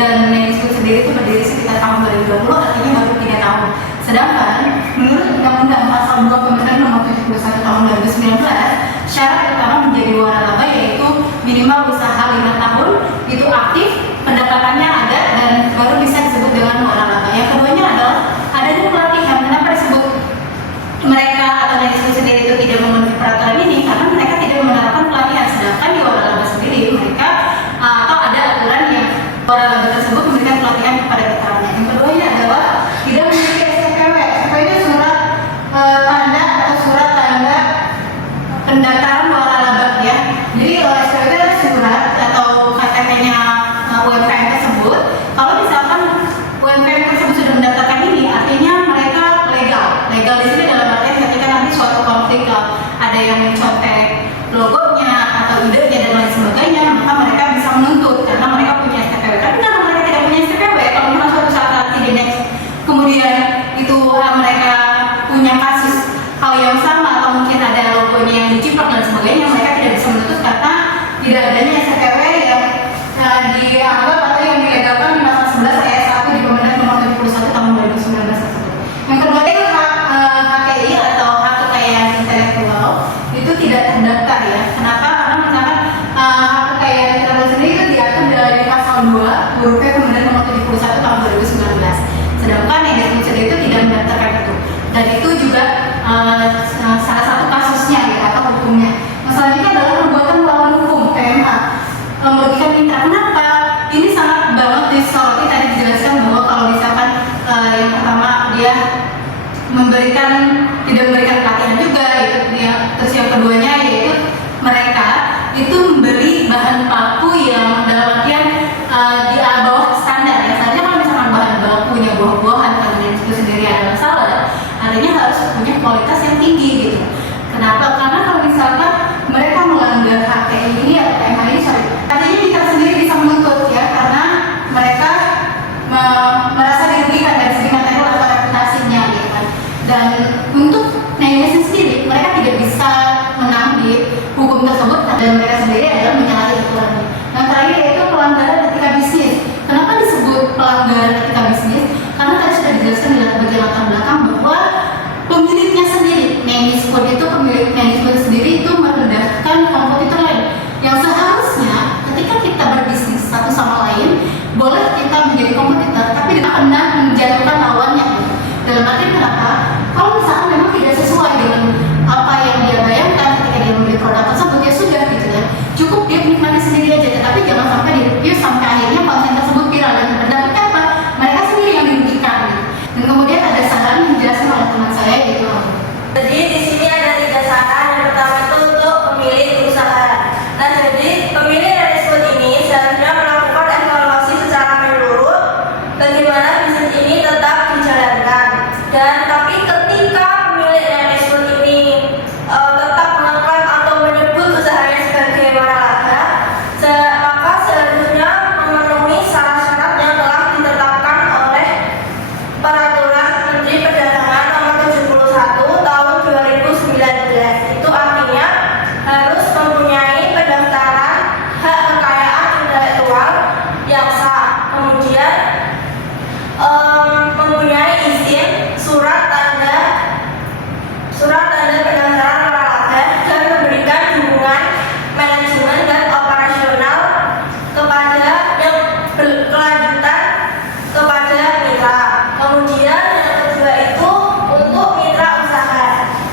dan Mendikbud sendiri itu berdiri sekitar tahun 2020, artinya baru 3 tahun. Sedangkan menurut Undang-Undang Pasal 2 Kementerian Nomor 71 Tahun 2019, syarat utama menjadi waralaba yaitu minimal usaha 5 tahun, itu aktif, pendapatannya ada, dan baru bisa disebut dengan waralaba. Yang keduanya adalah adanya pelatihan. Kenapa disebut mereka atau Mendikbud sendiri itu tidak memenuhi peraturan ini? Karena mereka tidak menerapkan pelatihan. Sedangkan di waralaba sendiri mereka atau ada aturan yang waralaba tersebut memberikan pelatihan kepada veterannya. Yang keduanya adalah tidak memiliki STPW. STPW itu surat tanda atau surat tanda pendaftaran waralaba ya. Jadi STPW itu adalah surat atau KTP-nya UMKM tersebut. Kalau misalkan UMKM tersebut sudah mendaftarkan ini, artinya mereka legal. Legal di sini dalam artian ketika nanti suatu konflik ada yang mencontek logonya atau idenya dan lain sebagainya, maka mereka bisa menuntut karena mereka punya STPW. Tapi kalau mereka tidak punya STPW, kalau memang suatu saat nanti di next kemudian itu mereka punya kasus hal yang sama atau mungkin ada logonya yang diciplak dan sebagainya, mereka tidak bisa menuntut karena tidak adanya STPW yang dianggap atau yang dilegalkan di pasal 11 ayat 1 di Permendak Nomor 71 Tahun 2019 tersebut. Yang kedua itu HKI atau hak kekayaan intelektual itu tidak terdaftar ya. Kenapa? Karena misalkan hak kekayaan intelektual sendiri itu diatur dari pasal 2 huruf P Permendak Nomor 71 Tahun 2019. Sedangkan yang Mendikbud sendiri itu tidak mendaftarkan itu. Dan itu juga salah satu kasusnya ya atau hukumnya. Nah, selanjutnya adalah perbuatan melawan hukum PMH. Merugikan mitra. Kenapa? Ini sangat banget disoroti, tadi dijelaskan bahwa kalau misalkan yang pertama dia tidak memberikan pelatihan juga gitu, ya. Terus yang keduanya yaitu mereka itu membeli bahan baku yang dalam artian di bawah standar ya. Saja kalau misalkan bahan bakunya buah-buahan karena itu sendiri adalah salah, artinya harus punya kualitas yang tinggi gitu. Kenapa? Karena kalau misalkan mereka melanggar HKI ini atau PMH ini, artinya kita sendiri bisa menuntut ya, karena mereka merasa dirugikan dari segi material atau reputasinya gitu kan. Dan untuk Mendikbud sendiri mereka tidak bisa menang di hukum tersebut dan mereka sendiri adalah menyalahi aturan. Yang terakhir yaitu pelanggaran etika bisnis. Kenapa disebut pelanggaran etika bisnis? Karena tadi sudah dijelaskan di bagian latar belakang bahwa pemiliknya sendiri, Mendikbud itu pemilik Mendikbud sendiri itu merendahkan kompetitor lain yang seharusnya ketika kita berbisnis satu sama lain boleh kita menjadi kompetitor tapi tidak pernah menjatuhkan lawannya. Dalam arti kenapa? Kalau misalkan memang tidak sesuai dengan apa yang dia bayangkan ketika dia membeli produk tersebut, ya sudah gitu ya, cukup dia menikmati sendiri aja, tetapi jangan sampai direview sampai akhirnya konten tersebut viral dan berdampak apa? Mereka sendiri yang dirugikan gitu. Dan kemudian ada saran yang dijelaskan oleh teman saya gitu. Jadi di sini ada 3 saran. Yang pertama itu untuk pemilik usaha. Nah, jadi pemilik Mendikbud ini seharusnya melakukan evaluasi secara menyeluruh bagaimana bisnis ini tetap dijalankan. Dan tapi ketika pemilik Mendikbud ini tetap melakukan atau menyebut usahanya sebagai waralaba, maka seharusnya memenuhi syarat-syarat yang telah ditetapkan oleh Peraturan Menteri Perdagangan Nomor 71 Tahun 2019. Itu artinya harus mempunyai pendaftaran hak kekayaan intelektual yang sah, kemudian mempunyai izin surat tanda pendaftaran waralaba dan memberikan dukungan manajemen dan operasional kepada yang berkelanjutan kepada mitra. Kemudian yang kedua itu untuk mitra usaha.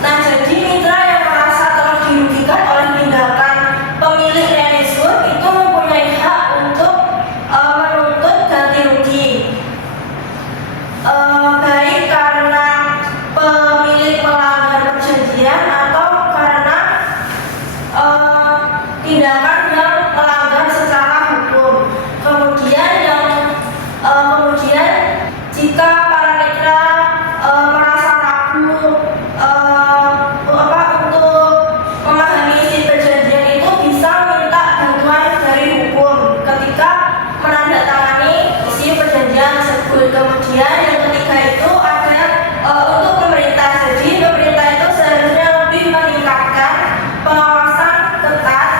Nah, jadi mitra yang merasa telah dirugikan oleh tindakan pemilik Mendikbud itu mempunyai hak untuk menuntut ganti rugi. Baik karena pemilik melanggar perjanjian atau karena tindakan yang melanggar secara hukum. Kemudian jika para mitra merasa ragu untuk memahami isi perjanjian itu bisa minta bantuan dari hukum ketika menandatangani isi perjanjian tersebut. Kemudian yang ketiga itu ada untuk pemerintah. Jadi pemerintah itu seharusnya lebih meningkatkan pengawasan ketat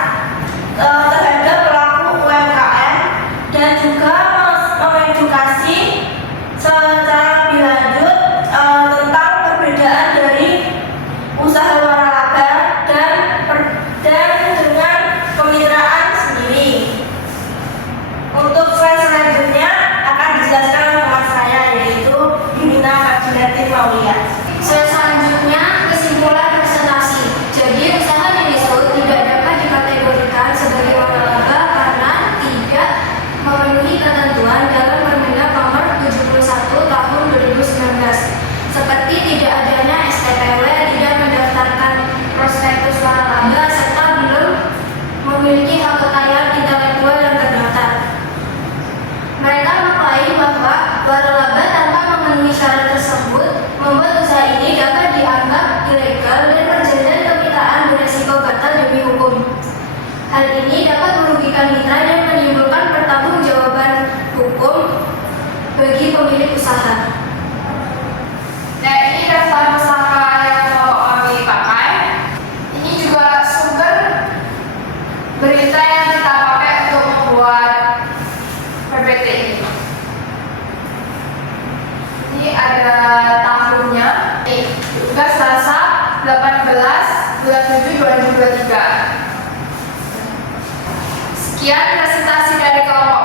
Hal ini dapat merugikan mitra dan menimbulkan pertanggungjawaban hukum bagi pemilik usaha. Nah, ini daftar pesaka yang mau kami pakai. Ini juga sumber berita yang kita pakai untuk membuat PPT ini. Ini ada tahunnya. Ini tugas Selasa 18 bulan 7 2023. Sekian presentasi dari kelompok